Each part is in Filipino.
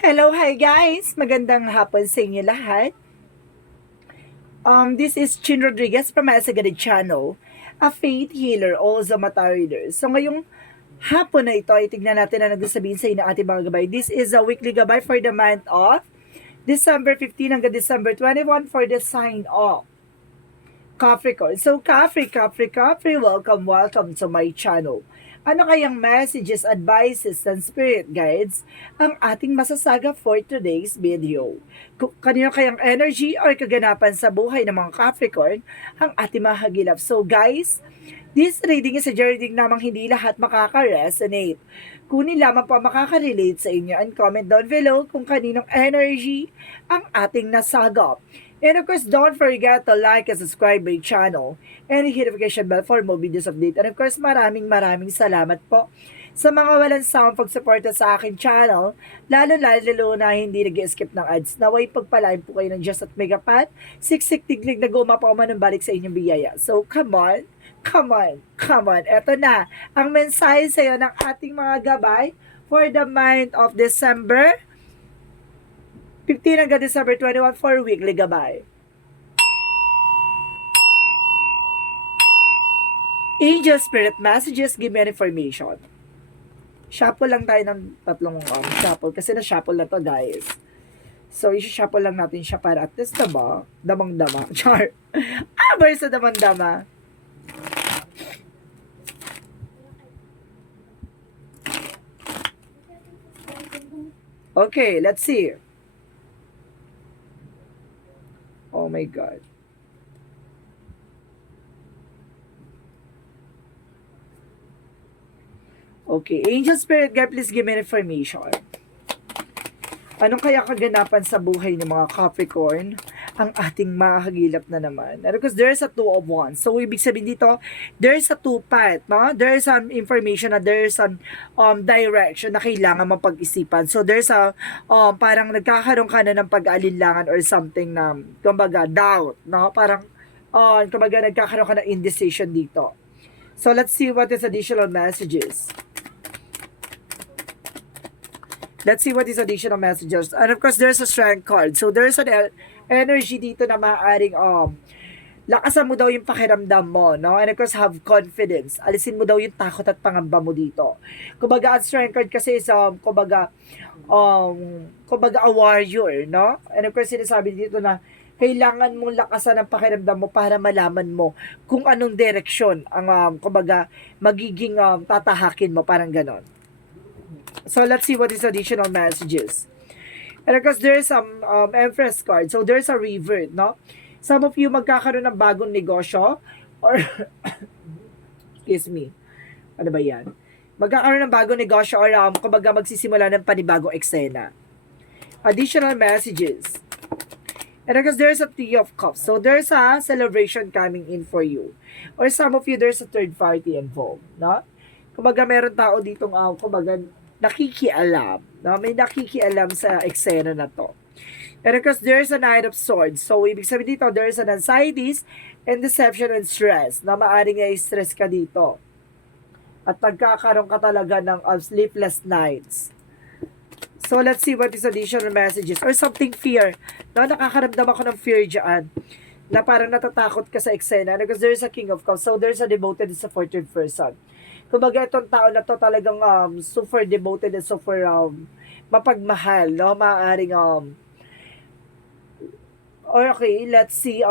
Hello, hi guys! Magandang hapon sa inyo lahat. This is Chin Rodriguez from Asagadi Channel, a faith healer, also mata reader. So ngayong hapon na ito, ay tignan natin na nagsasabihin sa inyo ng ating mga gabay. This is a weekly gabay for the month of December 15 hanggang December 21 for the sign of Capricorn. So Capri, welcome to my channel. Ano kayang messages, advices, and spirit guides ang ating masasaga for today's video? Kanino kayang energy or kaganapan sa buhay ng mga Capricorn ang ating mahagilap? So guys, this reading is a reading namang hindi lahat makaka-resonate. Kunin lamang po makaka-relate sa inyo and comment down below kung kaninong energy ang ating nasagap. And of course, don't forget to like and subscribe my channel and hit notification bell for more videos update. And of course, maraming salamat po sa mga walang sawang pagsuporta sa aking channel, lalo na hindi nag-skip ng ads. Naway pagpalain po kayo ng Diyos at Megapat, siksik tiglig na gumapaw man ng balik sa inyong biyaya. So, come on. Eto na, ang mensahe sa iyo ng ating mga gabay for the month of December 15 hanggang December 21 for weekly gabay. Angel Spirit Messages, give me information. Shuffle lang tayo ng tatlong shuffle kasi na-shuffle na to guys. So, i-shuffle lang natin siya para at least damang-dama. Char. Versa damang-dama. Okay, let's see. Oh my God. Okay, Angel Spirit Guide, please give me information. Anong kaya kaganapan sa buhay ng mga Capricorn ang ating mahagilap na naman? And because there's a two of wands. So, ibig sabihin dito, there's a two-part, no? There's some information na there's some direction na kailangan mapag-isipan. So, there's a, parang nagkakaroon ka na ng pag-alinlangan or something na, kumbaga, doubt, no? Parang, kumbaga, nagkakaroon ka ng indecision dito. So, let's see what is additional messages. Let's see what is additional messages. And of course, there's a strength card. So, there's an energy dito na maaaring, lakasan mo daw yung pakiramdam mo, no? And of course, have confidence. Alisin mo daw yung takot at pangamba mo dito. Kumbaga, ang strength card kasi is, kumbaga, a warrior, no? And of course, sinasabi dito na, kailangan mong lakasan ang pakiramdam mo para malaman mo kung anong direksyon ang, kumbaga, magiging tatahakin mo, parang ganon. So, let's see what is additional messages. And of course, there's some Empress card. So, there's a revert, no? Some of you magkakaroon ng bagong negosyo or, excuse me, ano ba yan? Magkakaroon ng bagong negosyo or kumbaga magsisimula ng panibagong eksena. Additional messages. And of course, there's a Three of Cups. So, there's a celebration coming in for you. Or some of you, there's a third party involved, no? Kumbaga, meron tao ditong, kumbaga, nakikialam. No? May nakikialam sa eksena na to. And of course, there's a Knight of Swords. So, ibig sabihin dito, there's an anxieties and deception and stress na maaring ay stress ka dito. At nagkakaroon ka talaga ng sleepless nights. So, let's see what is additional messages. Or something fear. No? Nakakaramdam ako ng fear dyan. Na parang natatakot ka sa eksena. Because there's a King of Cups. So, there's a devoted and supportive person. Kumbaga, itong tao na to talagang super devoted and super mapagmahal, no? Maaaring, okay, let's see,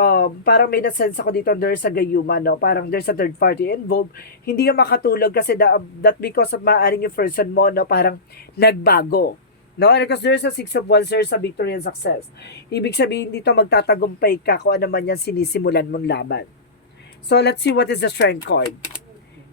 parang may nasense ako dito, there's a gayuma, no? Parang there's a third party involved. Hindi ka makatulog kasi that because of maaaring yung person mo, no? Parang nagbago. No? And because there's a Six of Wands, there's a victory and success. Ibig sabihin dito, magtatagumpay ka kung ano man yan sinisimulan mong laban. So, let's see what is the strength card.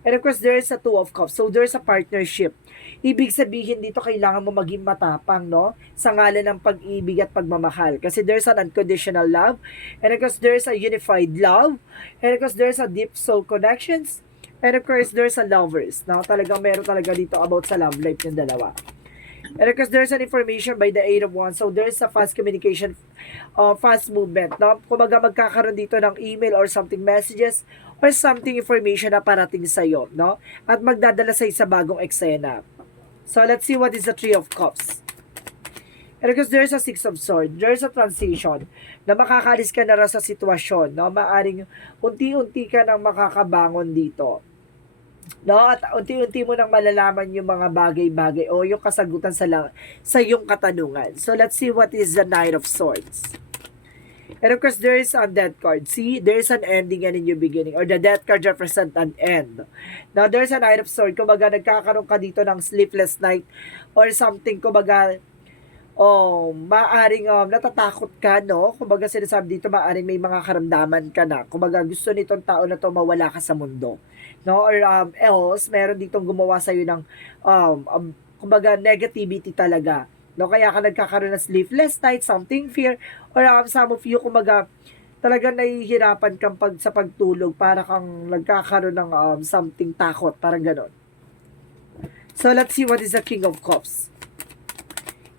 And of course, there is a Two of Cups. So, there's a partnership. Ibig sabihin dito, kailangan mo maging matapang, no? Sa ngalan ng pag-ibig at pagmamahal. Kasi there's an unconditional love. And of course, there's a unified love. And of course, there's a deep soul connections. And of course, there's a lovers. No? Talagang meron talaga dito about sa love life ng dalawa. And of course, there's an information by the Eight of Wands. So, there's a fast communication, fast movement. No? Kumaga magkakaroon dito ng email or something messages or something information na parating sa'yo, no? At magdadala sa bagong eksena. So, let's see what is the Three of Cups. And because there's a Six of Swords, there's a transition na makakalis ka na rin sa sitwasyon, no? Maaring unti-unti ka nang makakabangon dito. No? At unti-unti mo nang malalaman yung mga bagay-bagay o yung kasagutan sa iyong katanungan. So let's see what is the Knight of Swords. And of course, there is a death card. See, there's an ending and a new beginning. Or the death card represent an end. Now, there's a Knight of Swords. Kumbaga, nagkakaroon ka dito ng sleepless night or something. Kumbaga, maaring natatakot ka, no? Kumbaga, sinasabi dito, maaring may mga karamdaman ka na. Kumbaga, gusto nitong tao na to mawala ka sa mundo. No? Or else, meron ditong gumawa sa'yo ng, kumbaga, negativity talaga. No, kaya ka nagkakaroon ng sleepless night, something fear, or some of you, kumaga, talagang nahihirapan kang sa pagtulog, para kang nagkakaroon ng something takot, parang ganon. So, let's see what is the King of Cups.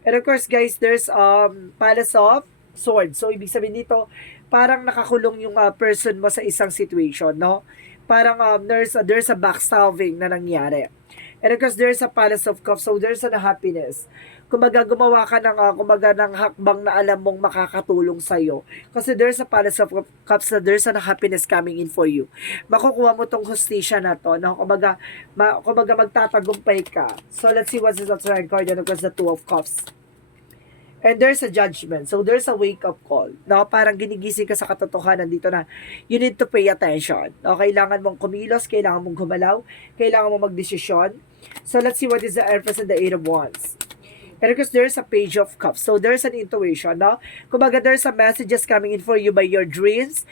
And of course, guys, there's Palace of Swords. So, ibig sabihin dito, parang nakakulong yung person mo sa isang situation, no? Parang there's a backstabbing na nangyari. And of course, there's a Palace of Cups. So, there's a happiness. Kumbaga, gumawa ka ng, ng hakbang na alam mong makakatulong sa'yo. Kasi there's a Palace of Cups na there's a happiness coming in for you. Makukuha mo tong hustisya na to. No? Kumbaga, magtatagumpay ka. So, let's see what's the third card. And of course, the Two of Cups. And there's a judgment. So, there's a wake-up call. No? Parang ginigising ka sa katotohanan dito na you need to pay attention. No? Kailangan mong kumilos, kailangan mong gumalaw, kailangan mong magdesisyon. So, let's see what is the Empress and the Eight of Wands. And because there's a Page of Cups. So, there's an intuition, no? Kumbaga, there's some messages coming in for you by your dreams,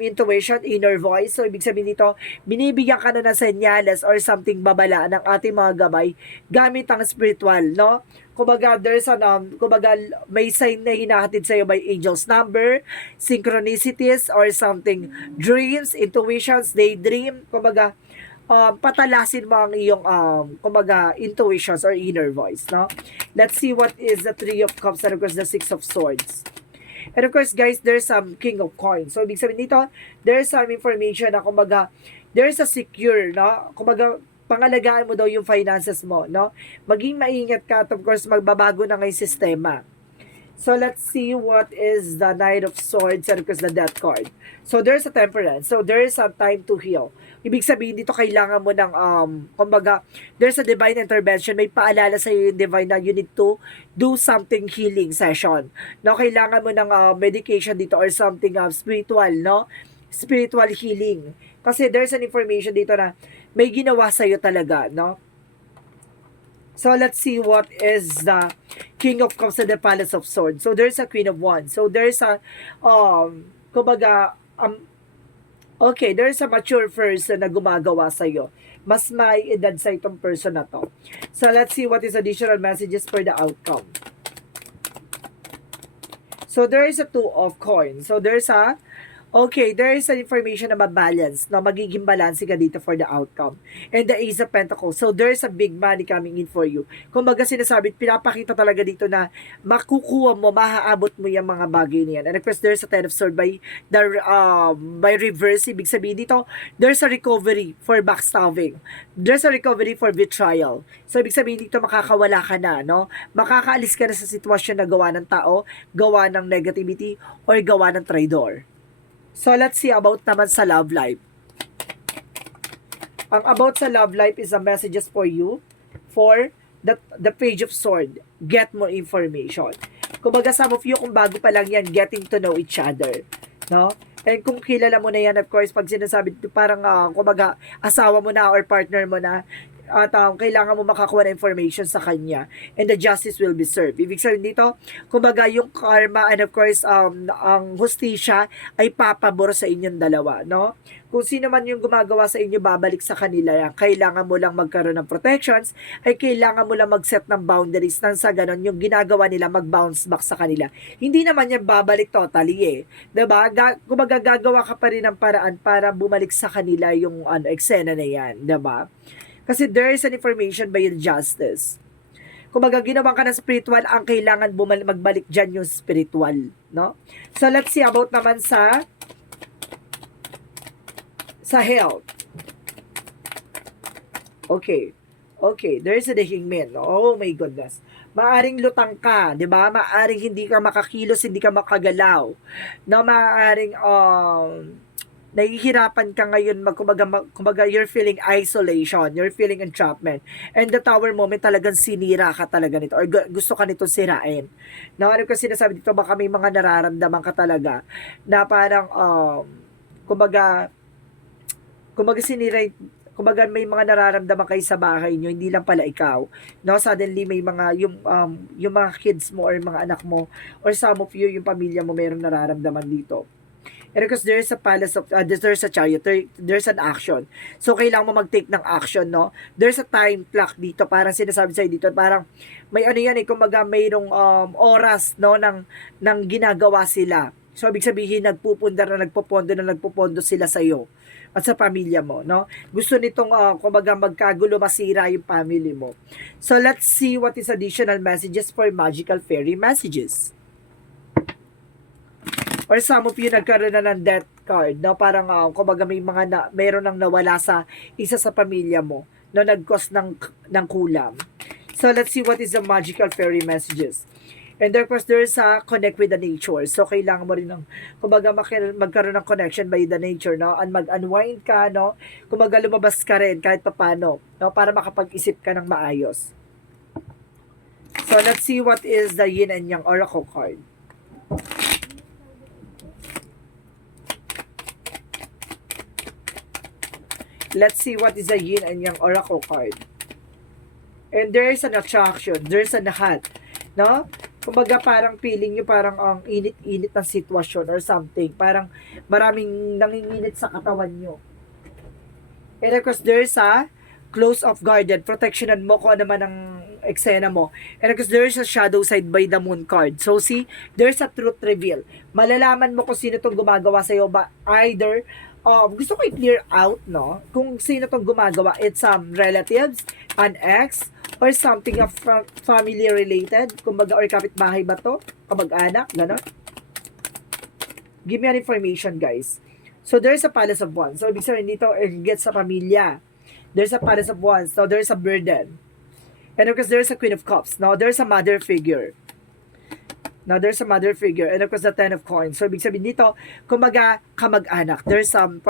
intuition, inner voice. So, ibig sabihin dito, binibigyan ka na ng senyales or something babala ng ating mga gabay gamit ang spiritual, no? Kumbaga, there's an, kumbaga, may sign na hinahatid sa'yo by angels number, synchronicities, or something, dreams, intuitions, daydream, kumbaga, patalasin mo ang iyong kumbaga intuitions or inner voice, no? Let's see what is the Three of Cups and of course the Six of Swords. And of course, guys, there's some King of Coins. So, ibig sabihin dito, there's some information na kumbaga, there's a secure, no? Kumbaga, pangalagaan mo daw yung finances mo, no? Maging maingat ka at of course, magbabago na ngayong sistema. So, let's see what is the Knight of Swords and of course the Death card. So, there's a Temperance. So, there is a time to heal. Ibig sabihin dito, kailangan mo ng, kumbaga, there's a divine intervention. May paalala sa iyo yung divine na you need to do something healing session. No, kailangan mo ng medication dito or something spiritual, no? Spiritual healing. Kasi there's an information dito na may ginawa sa iyo talaga, no? So, let's see what is the King of Cups and the Palace of Swords. So, there's a Queen of Wands. So, there's a, kumbaga, okay, there's a mature person na gumagawa sa'yo. Mas may edad sa itong person na to. So, let's see what is additional messages for the outcome. So, there is a Two of Coins. So, there's a, okay, there is an information na mabalance, na magiging balance ka dito for the outcome. And the Ace of Pentacles. So, there's a big money coming in for you. Kumbaga sinasabi, pinapakita talaga dito na makukuha mo, mahaabot mo yung mga bagay niyan. And of course, there's a Ten of Swords by reverse. Ibig sabihin dito, there's a recovery for backstabbing. There's a recovery for betrayal. So, ibig sabihin dito, makakawala ka na, no? Makakaalis ka na sa sitwasyon na gawa ng tao, gawa ng negativity, or gawa ng traidor. So, let's see about naman sa love life. Ang about sa love life is a messages for you for the Page of Sword. Get more information. Kumbaga, some of you, kung bago pa lang yan, getting to know each other. No? And kung kilala mo na yan, of course, pag sinasabi, parang, kumbaga, asawa mo na or partner mo na, at kailangan mo makakuha ng information sa kanya and the justice will be served. Ibig sabihin dito, kumbaga yung karma and of course ang hustisya ay papabor sa inyong dalawa, no? Kung sino man yung gumagawa sa inyo, babalik sa kanila. Kailangan mo lang magkaroon ng protections, ay kailangan mo lang mag-set ng boundaries nang sa ganon yung ginagawa nila mag-bounce back sa kanila. Hindi naman yan babalik totally eh. Diba? Kumbaga gagawa ka pa rin ng paraan para bumalik sa kanila yung eksena na yan. Diba? Kasi there is an information by the justice. Kung ginawa ka ng spiritual, ang kailangan magbalik dyan yung spiritual. No? So, let's see about naman sa health. Okay. Okay, there is a Hangman. Oh my goodness. Maaring lutang ka, 'di ba? Maaring hindi ka makakilos, hindi ka makagalaw. No, maaring nahihirapan ka ngayon kumbaga you're feeling isolation, you're feeling entrapment. And the tower moment talagang sinira ka talaga nito or gusto ka nito sirain. No, ano kasi sinasabi dito, baka may mga nararamdaman ka talaga na parang kumbaga kumbaga sinira kumbaga may mga nararamdaman kayo sa bahay nyo, hindi lang pala ikaw. No, suddenly may mga yung mga kids mo or mga anak mo or some of you, yung pamilya mo, mayroong nararamdaman dito. And because there's a palace of there's a chariot, there's an action. So kailangan mo mag-take ng action, no? There's a time clock dito, parang sinasabi sa'yo dito, parang may ano yan kumbaga mayroong oras, no, ng ginagawa sila. So ibig sabihin nagpupondo sila sa iyo at sa pamilya mo, no? Gusto nitong kumbaga magkagulo, masira yung family mo. So let's see what is additional messages for magical fairy messages. Or some of you nagkaroon na ng death card, no? Parang kumbaga mayroon nang nawala sa isa sa pamilya mo, no, nag-cause ng kulam. So let's see what is the magical fairy messages. And of course, there's a connect with the nature. So kailangan mo rin ng kumbaga magkaroon ng connection by the nature, no? And mag-unwind ka, no? Kumbaga lumabas ka rin kahit papaano, no? Para makapag-isip ka ng maayos. So let's see what is the yin and yang oracle card. Let's see what is the yin and yang oracle card. And there is an attraction, there's an hat, no? Kumbaga parang feeling nyo parang ang init-init ng sitwasyon or something. Parang maraming nanginginit sa katawan nyo. And of course, there's a close of guarded, protectionan mo kung ano man ang eksena mo. And of course, there's a shadow side by the moon card. So see, there's a truth reveal. Malalaman mo kung sino itong gumagawa sa'yo ba, either gusto ko i-clear out, no? Kung sino tong gumagawa, it's relatives, an ex, or something of family related, kumbaga, or kapitbahay ba to? Kamag-anak, gano'n? Give me an information, guys. So, there's a palace of wands. So, ibig sabihin dito, get sa pamilya. There's a palace of wands. So, there's a burden. And of course, there's a queen of cups. Now, there's a mother figure. Now, there's a mother figure. And of course, the 10 of coins. So, ibig sabihin dito, kumbaga, kamag-anak. There's some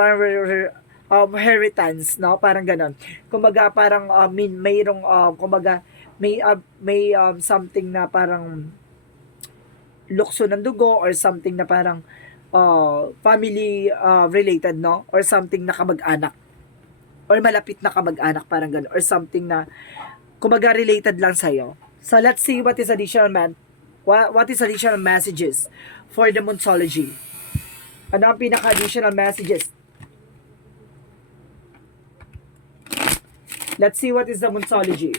inheritance, no? Parang ganon. Kumbaga, parang, mayroong, kumbaga, may something na parang lukso ng dugo or something na parang family related, no? Or something na kamag-anak. Or malapit na kamag-anak, parang ganon. Or something na, kumbaga, related lang sa'yo. So, let's see what is additional what is additional messages for the Moonology. Ano ang pinaka-additional messages? Let's see what is the Moonology.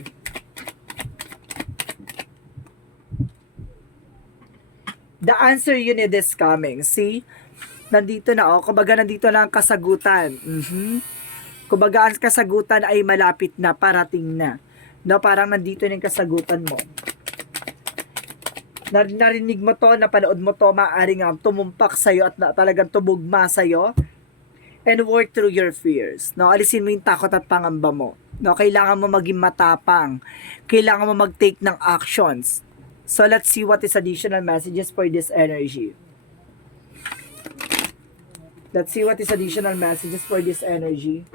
The answer you need is coming. See? Nandito na, kumbaga nandito na ang kasagutan. Kumbaga ang kasagutan ay malapit na, parating na. No, parang nandito na yung kasagutan mo. Narinig mo to, napanood mo to, maaaring tumumpak sa'yo at talagang tumugma sa'yo. And work through your fears. No, alisin mo yung takot at pangamba mo. No, kailangan mo maging matapang. Kailangan mo mag-take ng actions. So, let's see what is additional messages for this energy. Let's see what is additional messages for this energy.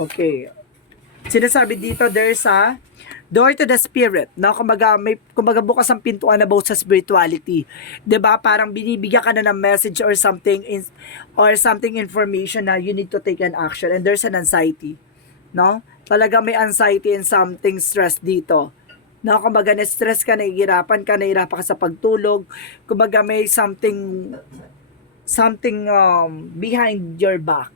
Okay. Sinasabi dito, there's a door to the spirit, no? Kumbaga bukas ang pintuan about sa spirituality. 'Di ba? Parang binibigyan ka na ng message or something information na you need to take an action, and there's an anxiety, no? Talaga may anxiety and something stress dito. No, kumbaga na-stress ka, nahihirapan ka sa pagtulog. Kumbaga may something behind your back.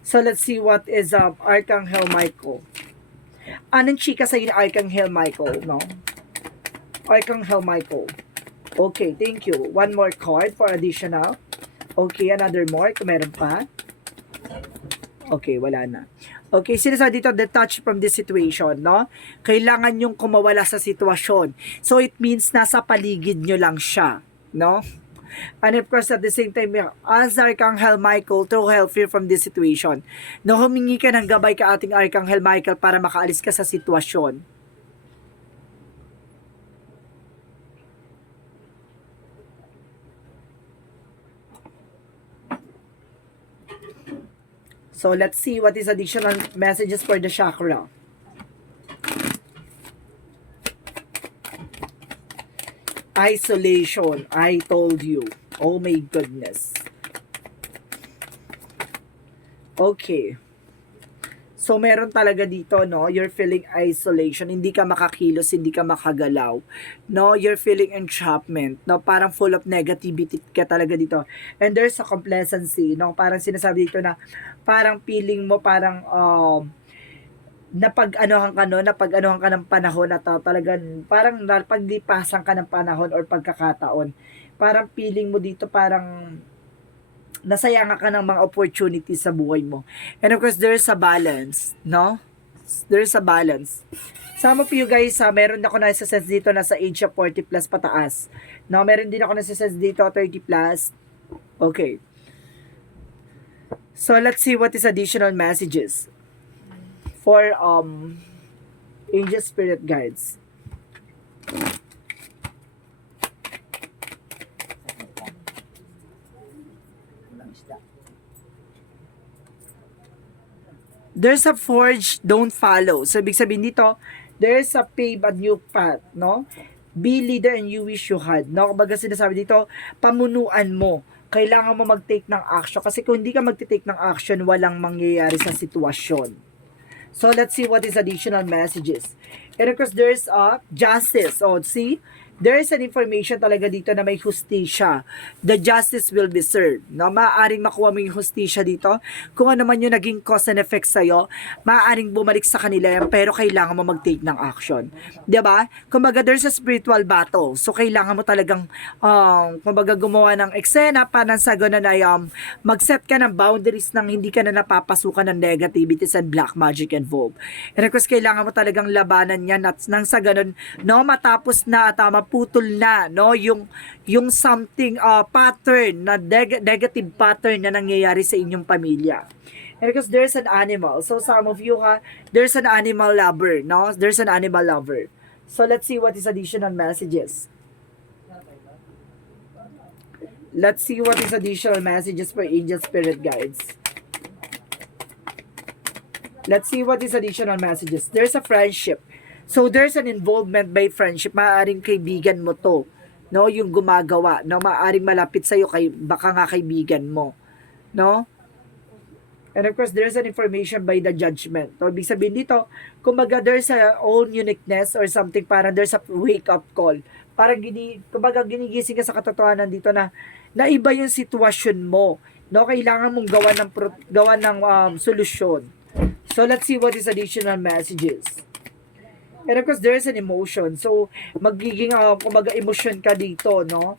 So let's see what is Archangel Michael. Anong chika sa inyo, Archangel Michael, no? Archangel Michael. Okay, thank you. One more card for additional. Okay, another more kung meron pa. Okay, wala na. Okay, sinasabi dito, detach from this situation, no? Kailangan yung kumawala sa sitwasyon. So, it means nasa paligid nyo lang siya, no? And of course, at the same time, as Archangel Michael to help you from this situation, no, humingi ka ng gabay ka ating Archangel Michael para makaalis ka sa sitwasyon. So let's see what is additional messages for the chakra. Isolation. I told you. Oh my goodness. Okay. So, meron talaga dito, no? You're feeling isolation. Hindi ka makakilos, hindi ka makagalaw. No? You're feeling entrapment. No? Parang full of negativity ka talaga dito. And there's a complacency. No? Parang sinasabi dito na parang feeling mo parang napag-anuhan ka, no? Napag-anuhan ka ng panahon at talagang parang napaglipasan ka ng panahon or pagkakataon. Parang feeling mo dito parang nasayang ka ng mga opportunities sa buhay mo. And of course, there's a balance, no? There's a balance. Some of you guys, meron ako nasa-sense dito na sa age of 40 plus pataas. No, meron din ako nasa-sense dito 30 plus. Okay. So, let's see what is additional messages for angel spirit guides. There's a forge, don't follow. So, ibig sabihin dito, there's a pave a new path, no? Be leader and you wish you had, no? Kumbaga sinasabi dito, pamunuan mo. Kailangan mo mag-take ng action. Kasi kung hindi ka mag-take ng action, walang mangyayari sa sitwasyon. So, let's see what is additional messages. And of course, there's justice. So, see? There is an information talaga dito na may hustisya. The justice will be served. No? Maaaring makuha mo yung hustisya dito. Kung ano man yung naging cause and effect sa'yo, maaaring bumalik sa kanila yan, pero kailangan mo mag-take ng action. Diba? Kumbaga, there's a spiritual battle. So, kailangan mo talagang, kumbaga, gumawa ng eksena para sa ganun ay mag-set ka ng boundaries nang hindi ka na napapasukan ng negativities and black magic involved. And of course, kailangan mo talagang labanan yan at nang sa ganun, no, matapos na at putol na, no, yung something pattern na negative pattern na nangyayari sa inyong pamilya. And because there's an animal, so some of you there's an animal lover, no, there's an animal lover. So let's see what is additional messages. Let's see what is additional messages for angel spirit guides. Let's see what is additional messages. There's a friendship. So, there's an involvement by friendship. Maaaring kaibigan mo to. No? Yung gumagawa. No? Maaaring malapit sa'yo. Baka nga kaibigan mo. No? And of course, there's an information by the judgment. So, ibig sabihin dito, kumbaga there's a own uniqueness or something, parang there's a wake-up call. Parang kumbaga ginigising ka sa katotohanan dito na iba yung sitwasyon mo. No? Kailangan mong gawa ng solusyon. So, let's see what is additional messages. And of course, there's an emotion. So, magiging, kumbaga, emotion ka dito, no?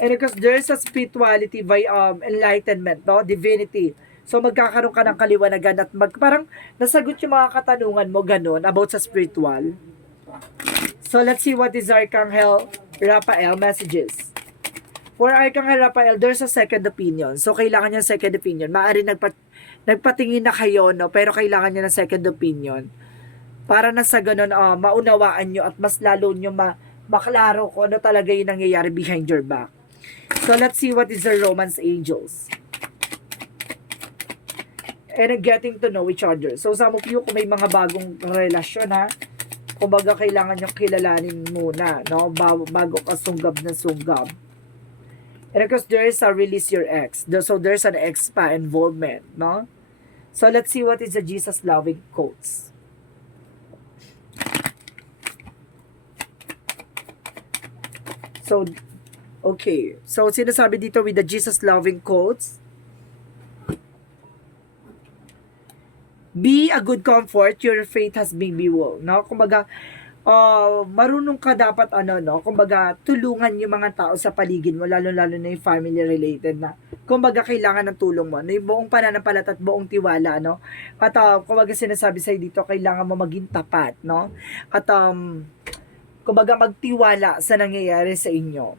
And of course, there's a spirituality by enlightenment, no? Divinity. So, magkakaroon ka ng kaliwanagan at parang nasagot yung mga katanungan mo, ganun, about sa spiritual. So, let's see what is Archangel Raphael messages. For Archangel Raphael, there's a second opinion. So, kailangan niya second opinion. Maaari nagpatingin na kayo, no? Pero kailangan niya ng second opinion. Para na sa ganun, maunawaan nyo at mas lalo nyo maklaro kung ano talaga yung nangyayari behind your back. So, let's see what is the romance angels. And getting to know each other. So, some of you, kung may mga bagong relasyon, kumbaga kailangan nyo kilalanin muna, no? Bago ka sunggab na sunggab. And of course, there is a release your ex. So, there's an ex pa involvement, no? So, let's see what is the Jesus loving quotes. So, okay. So, sinasabi dito with the Jesus-loving quotes, be a good comfort, your faith has been bewildered. No? Kumbaga, marunong ka dapat, no? Kumbaga, tulungan yung mga tao sa paligid mo, lalo-lalo na yung family related na. Kumbaga, kailangan ng tulong mo. No? Yung buong pananampalat at buong tiwala, no? At, kumbaga, sinasabi sa'yo dito, kailangan mo maging tapat, no? At, kumbaga magtiwala sa nangyayari sa inyo.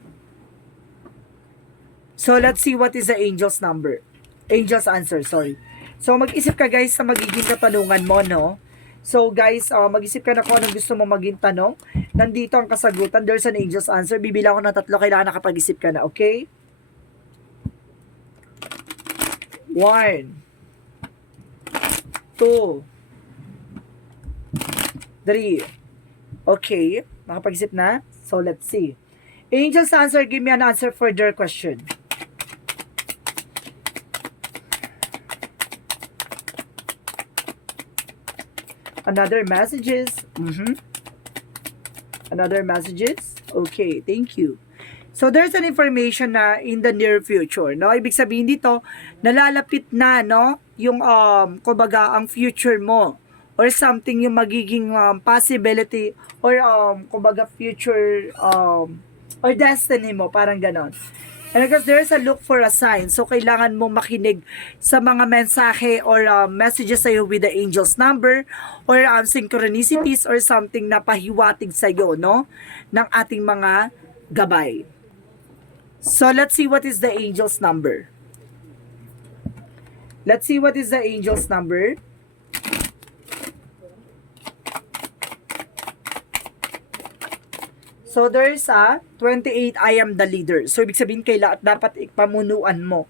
So, let's see what is the angel's number. Angel's answer, sorry. So, mag-isip ka guys sa magiging katanungan mo, no? So, guys, mag-isip ka na kung anong gusto mo maging tanong. Nandito ang kasagutan. There's an angel's answer. Bibilang ko ng 3. Kailangan nakapag-isip ka na, okay? 1, 2, 3. Okay, nakapag-isip na? So, let's see. Angel's answer, give me an answer for their question. Another messages. Another messages. Okay, thank you. So, there's an information na in the near future, no? Ibig sabihin dito, nalalapit na, no? Yung, kumbaga, ang future mo. Or something yung magiging possibility or, kumbaga, future, or destiny mo, parang ganon. And because there's a look for a sign, so kailangan mong makinig sa mga mensahe or messages sa'yo with the angel's number or synchronicities or something na pahiwatig sa'yo, no? Ng ating mga gabay. So, let's see what is the angel's number. Let's see what is the angel's number. So, there's a 28, I am the leader. So, ibig sabihin, kailangan dapat ipamunuan mo.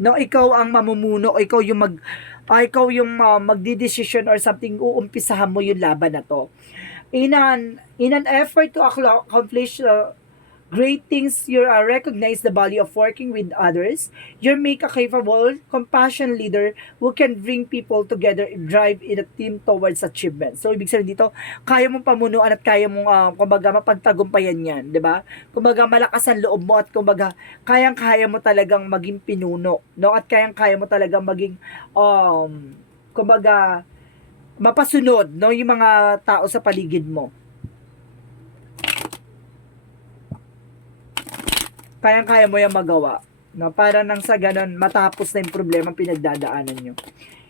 No, ikaw ang mamumuno, ikaw yung magdidesisyon or something, uumpisahan mo yung laban na to. In an effort to accomplish great things, you recognize the value of working with others. You make a capable, compassionate leader who can bring people together and drive in a team towards achievement. So, ibig sabihin dito, kaya mong pamunuan at kaya mong, kumbaga, mapagtagumpayan yan, di ba? Kumbaga, malakas ang loob mo at kumbaga, kayang-kaya mo talagang maging pinuno, no? At kayang-kaya mo talagang maging, kumbaga, mapasunod, no? Yung mga tao sa paligid mo. Kayang-kaya mo yung magawa. No? Para nang sa ganun, matapos na yung problema pinagdadaanan nyo.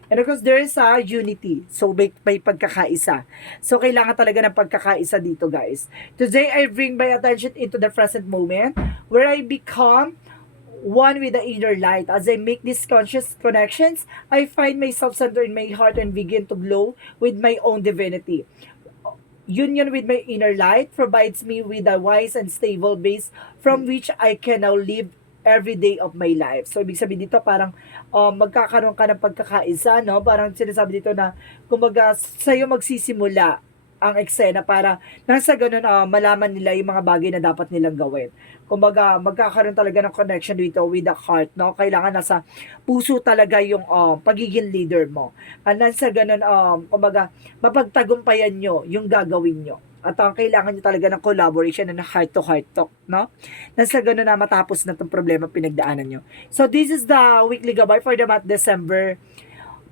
And of course, there is a unity. So, may pagkakaisa. So, kailangan talaga ng pagkakaisa dito, guys. Today, I bring my attention into the present moment where I become one with the inner light. As I make these conscious connections, I find myself centered in my heart and begin to glow with my own divinity. Union with my inner light provides me with a wise and stable base from which I can now live every day of my life. So, ibig sabihin dito, parang magkakaroon ka ng pagkakaisa, no? Parang sinasabi dito na, kumbaga, sa'yo magsisimula ang eksena para nasa ganun malaman nila yung mga bagay na dapat nilang gawin. Kumbaga, magkakaroon talaga ng connection dito with the heart, no? Kailangan nasa puso talaga yung pagiging leader mo. At nasa ganun, kumbaga, mapagtagumpayan nyo yung gagawin nyo. At kailangan nyo talaga ng collaboration and heart-to-heart talk, no? Nasa ganun na matapos na itong problema pinagdaanan nyo. So, this is the weekly gabay for the month December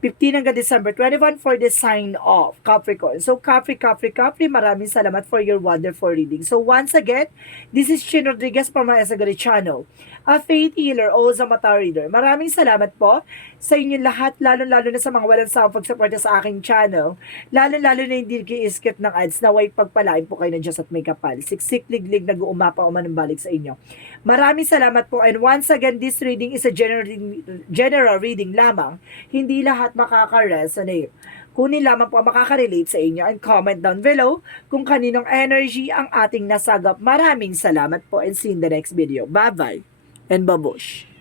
15 hanggang December 21 for the sign of Capricorn. So, Capri, maraming salamat for your wonderful reading. So, once again, this is Chin Rodriguez from my Esagari channel, a faith healer o Zamata reader. Maraming salamat po sa inyong lahat, lalo-lalo na sa mga walang sawang pagsuporta sa aking channel, lalo-lalo na hindi i-skip ng ads na way pagpalain po kayo ng Diyos at may kapal. Siksik, liglig, nag-uumapa o manumbalik sa inyo. Maraming salamat po, and once again, this reading is a general reading lamang. Hindi lahat makaka-resonate. Kunin lamang po ang makaka-relate sa inyo and comment down below kung kaninong energy ang ating nasagap. Maraming salamat po and see you in the next video. Bye-bye and babush!